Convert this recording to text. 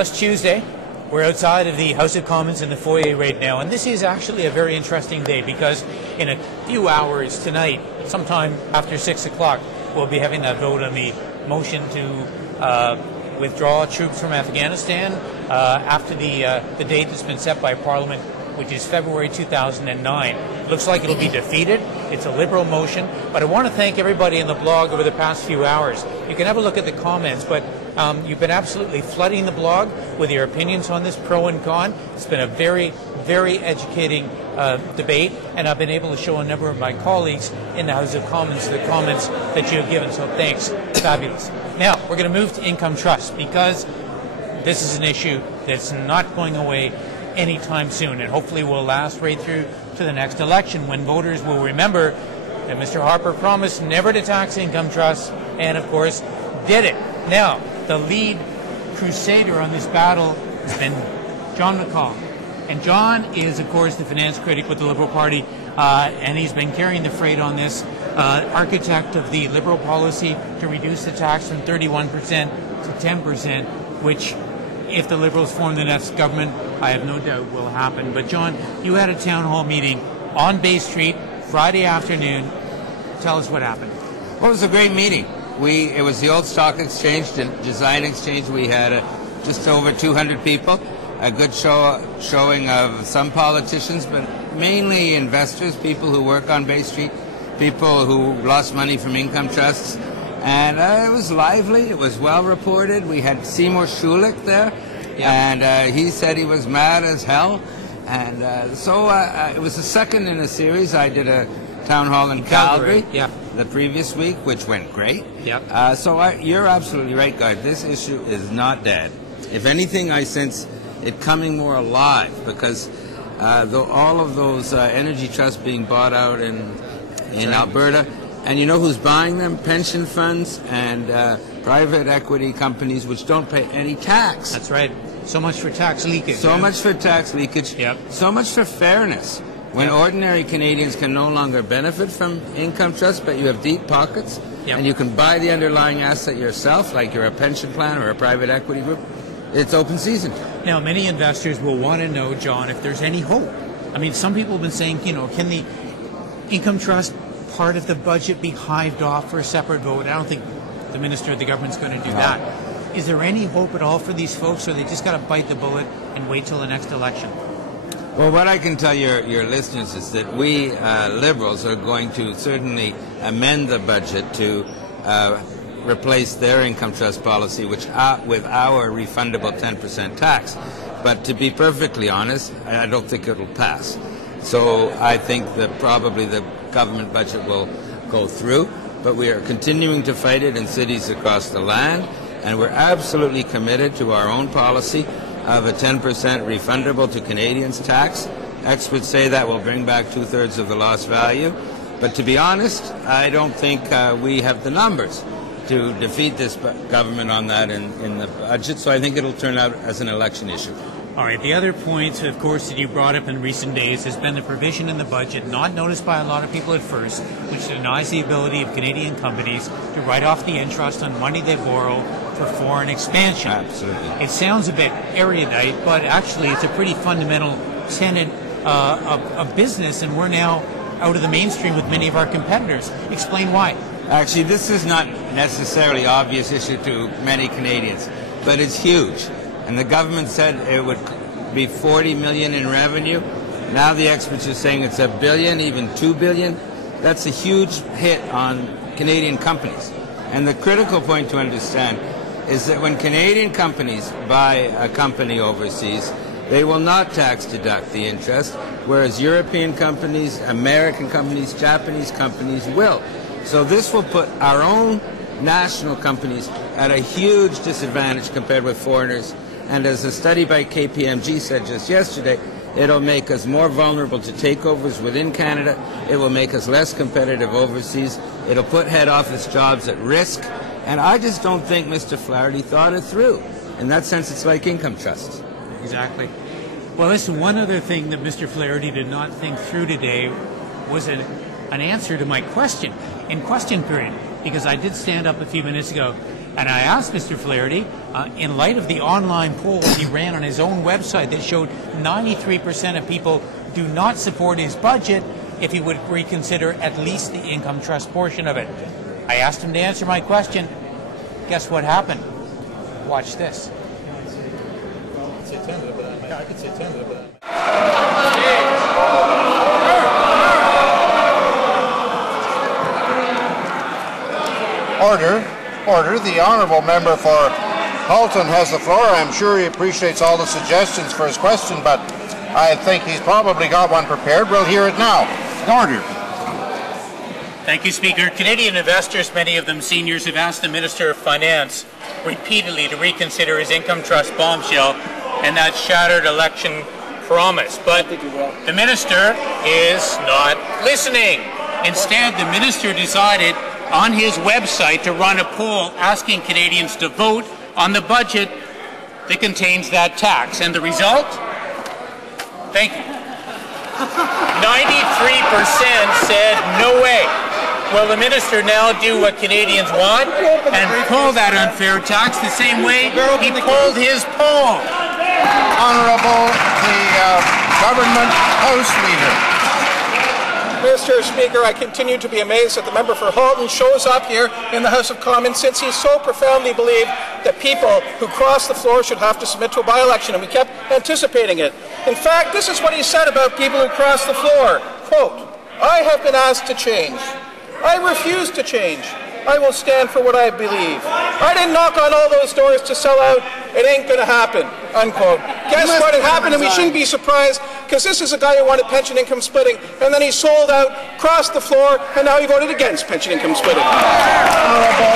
Well, it's Tuesday. We're outside of the House of Commons in the foyer right now, and this is actually a very interesting day because in a few hours tonight, sometime after 6 o'clock, we'll be having that vote on the motion to withdraw troops from Afghanistan after the date that's been set by Parliament, which is February 2009. Looks like it'll be defeated. It's a Liberal motion, but I want to thank everybody in the blog over the past few hours. You can have a look at the comments, but you've been absolutely flooding the blog with your opinions on this, pro and con. It's been a very, very educating debate, and I've been able to show a number of my colleagues in the House of Commons the comments that you have given, so thanks. Fabulous. Now, we're going to move to income trust because this is an issue that's not going away anytime soon, and hopefully will last right through to the next election when voters will remember that Mr. Harper promised never to tax income trusts and, of course, did it. Now, the lead crusader on this battle has been John McCallum. And John is, of course, the finance critic with the Liberal Party, and he's been carrying the freight on this, architect of the Liberal policy to reduce the tax from 31% to 10%, which, if the Liberals form the next government, I have no doubt will happen. But John, you had a town hall meeting on Bay Street Friday afternoon. Tell us what happened. Well, it was a great meeting. It was the old stock exchange, the design exchange. We had just over 200 people. A good showing of some politicians, but mainly investors, people who work on Bay Street, people who lost money from income trusts. And it was lively. It was well reported. We had Seymour Schulich there, and he said he was mad as hell. And so it was the second in a series. I did a town hall in Calgary the previous week, which went great. So you're absolutely right, Garth. This issue is not dead. If anything, I sense it coming more alive because all of those energy trusts being bought out in Alberta. And you know who's buying them? Pension funds and private equity companies which don't pay any tax. That's right. So much for tax leakage. So much for tax leakage. So much for fairness. When ordinary Canadians can no longer benefit from income trusts, but you have deep pockets, and you can buy the underlying asset yourself, like you're a pension plan or a private equity group, it's open season. Now, many investors will want to know, John, if there's any hope. I mean, some people have been saying, can the income trust part of the budget be hived off for a separate vote? I don't think the minister of the government's going to do that. Is there any hope at all for these folks, or they just got to bite the bullet and wait till the next election? Well, what I can tell your listeners is that we Liberals are going to certainly amend the budget to replace their income trust policy, which with our refundable 10% tax. But to be perfectly honest, I don't think it'll pass. So I think that probably the government budget will go through, but we are continuing to fight it in cities across the land, and we're absolutely committed to our own policy of a 10% refundable to Canadians tax. Experts say that will bring back 2/3 of the lost value, but to be honest, I don't think we have the numbers to defeat this government on that in the budget, so I think it'll turn out as an election issue. All right, the other point, of course, that you brought up in recent days has been the provision in the budget, not noticed by a lot of people at first, which denies the ability of Canadian companies to write off the interest on money they borrow for foreign expansion. Absolutely. It sounds a bit erudite, but actually it's a pretty fundamental tenet of business, and we're now out of the mainstream with many of our competitors. Explain why. Actually, this is not necessarily obvious issue to many Canadians, but it's huge. And the government said it would be $40 million in revenue. Now the experts are saying it's $1 billion, even $2 billion. That's a huge hit on Canadian companies. And the critical point to understand is that when Canadian companies buy a company overseas, they will not tax deduct the interest, whereas European companies, American companies, Japanese companies will. So this will put our own national companies at a huge disadvantage compared with foreigners. And as a study by KPMG said just yesterday, it'll make us more vulnerable to takeovers within Canada. It will make us less competitive overseas. It'll put head office jobs at risk. And I just don't think Mr. Flaherty thought it through. In that sense, it's like income trusts. Exactly. Well, listen, one other thing that Mr. Flaherty did not think through today was an answer to my question in question period, because I did stand up a few minutes ago And I asked Mr. Flaherty, in light of the online poll he ran on his own website that showed 93% of people do not support his budget, if he would reconsider at least the income trust portion of it. I asked him to answer my question. Guess what happened? Watch this. Order. The honourable member for Halton has the floor. I'm sure he appreciates all the suggestions for his question, but I think he's probably got one prepared. We'll hear it now. Order. Thank you, Speaker. Canadian investors, many of them seniors, have asked the Minister of Finance repeatedly to reconsider his income trust bombshell and that shattered election promise. But the Minister is not listening. Instead, the Minister decided on his website to run a poll asking Canadians to vote on the budget that contains that tax. And the result? Thank you. 93% said no way. Will the Minister now do what Canadians want and pull that unfair tax the same way he pulled his poll? Honourable, the Government House Leader. Mr. Speaker, I continue to be amazed that the member for Halton shows up here in the House of Commons since he so profoundly believed that people who cross the floor should have to submit to a by-election, and we kept anticipating it. In fact, this is what he said about people who cross the floor. Quote, "I have been asked to change. I refuse to change. I will stand for what I believe. I didn't knock on all those doors to sell out. It ain't going to happen." Unquote. Guess what? It happened, and we shouldn't be surprised, because this is a guy who wanted pension income splitting, and then he sold out, crossed the floor, and now he voted against pension income splitting. Honourable